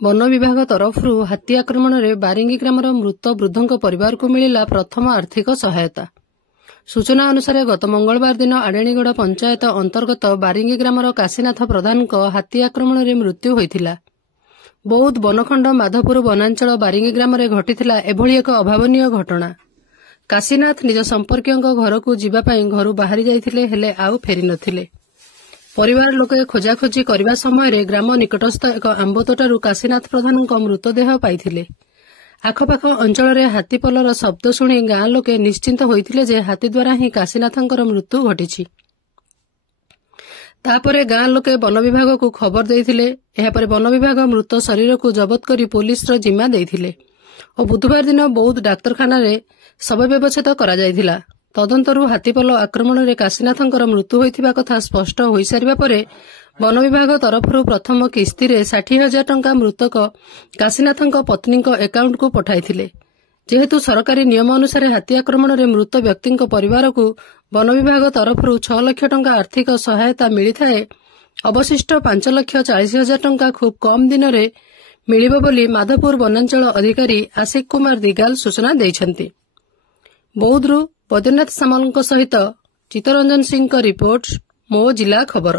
One विभाग तरफରୁ ହାତୀ ଆକ୍ରମଣରେ ବାରିଙ୍ଗି ଗ୍ରାମର ମୃତ ବୃଦ୍ଧଙ୍କ ପରିବାରକୁ ମିଳିଲା ପ୍ରଥମ ଆର୍ଥିକ ସହାୟତା। ସୂଚନା ଅନୁସାରେ ଗତ ମଙ୍ଗଳବାର ଦିନ ଆଡ଼େଣିଗଡ଼ ପଞ୍ଚାୟତ ଅନ୍ତର୍ଗତ ବାରିଙ୍ଗି ଗ୍ରାମର କାଶୀନାଥ ପ୍ରଧାନଙ୍କ ହାତୀ ଆକ୍ରମଣରେ ମୃତ୍ୟୁ ହୋଇଥିଲା। ବୌଦ୍ଧ ବନଖଣ୍ଡ ମାଧପୁର ବନାଞ୍ଚଳ ବାରିଙ୍ଗି ଗ୍ରାମରେ ଘଟିଥିଲା ଏଭଳି ଏକ ଅଭାବନୀୟ ଘଟଣା। କାଶୀନାଥ ନିଜ ସମ୍ପର୍କୀୟଙ୍କ ଘରକୁ ଯିବା ପାଇଁ ଘରୁ ବାହାରି ଯାଇଥିଲେ, ହେଲେ ଆଉ ଫେରି ନଥିଲେ। ପରିବାର ଲୋକେ ଖୋଜାଖୋଜି କରିବା ସମୟରେ ଗ୍ରାମ ନିକଟସ୍ଥ ଏକ ଆମ୍ବତୋଟାରୁ କାଶୀନାଥ ପ୍ରଧାନଙ୍କ ମୃତଦେହ ପାଇଥିଲେ। ଆଖପାଖ ଅଞ୍ଚଳରେ ହାତୀପଲର ଶବ୍ଦ ଶୁଣି ଗାଁ ଲୋକେ ନିଶ୍ଚିନ୍ତ ହୋଇଥିଲେ ଯେ ହାତୀ ଦ୍ୱାରା ହିଁ କାଶୀନାଥଙ୍କର ମୃତ୍ୟୁ ଘଟିଛି। ତାପରେ ଗାଁ ଲୋକେ ବନ ବିଭାଗକୁ ଖବର ଦେଇଥିଲେ। ଏହାପରେ ବନ ବିଭାଗ ମୃତ ଶରୀରକୁ ଜବତ କରି ପୋଲିସର ଜିମା ଦେଇଥିଲେ ଓ ବୁଧବାର ଦିନ ବୌଦ୍ଧ ଡାକ୍ତରଖାନାରେ ଶବ ବ୍ୟବଚ୍ଛେଦ କରାଯାଇଥିଲା। ତଦନ୍ତରୁ ହାତୀପଲ ଆକ୍ରମଣରେ କାଶୀନାଥଙ୍କର ମୃତ୍ୟୁ ହୋଇଥିବା କଥା ସ୍ପଷ୍ଟ ହୋଇସାରିବା ପରେ ବନ ବିଭାଗ ତରଫରୁ ପ୍ରଥମ କିସ୍ତିରେ 60,000 ଟଙ୍କା ମୃତକ କାଶୀନାଥଙ୍କ ପତ୍ନୀଙ୍କ ଆକାଉଣ୍ଟକୁ ପଠାଇଥିଲେ। ଯେହେତୁ ସରକାରୀ ନିୟମ ଅନୁସାରେ ହାତୀ ଆକ୍ରମଣରେ ମୃତ ବ୍ୟକ୍ତିଙ୍କ ପରିବାରକୁ ବନ ବିଭାଗ ତରଫରୁ 6 ଲକ୍ଷ ଟଙ୍କା ଆର୍ଥିକ ସହାୟତା ମିଳିଥାଏ, ଅବଶିଷ୍ଟ 5,40,000 ଟଙ୍କା ଖୁବ୍ କମ୍ ଦିନରେ ମିଳିବ ବୋଲି ମାଧପୁର ବନାଞ୍ଚଳ ଅଧିକାରୀ ଆଶିକ କୁମାର ଦିଗାଲ ସୂଚନା ଦେଇଛନ୍ତି। ବୌଦ୍ଧରୁ ବୈଦ୍ୟନାଥ ସାମଲଙ୍କ ସହିତ ଚିତ୍ତରଞ୍ଜନ ସିଂଙ୍କ ରିପୋର୍ଟ, ମୋ ଜିଲ୍ଲା ଖବର।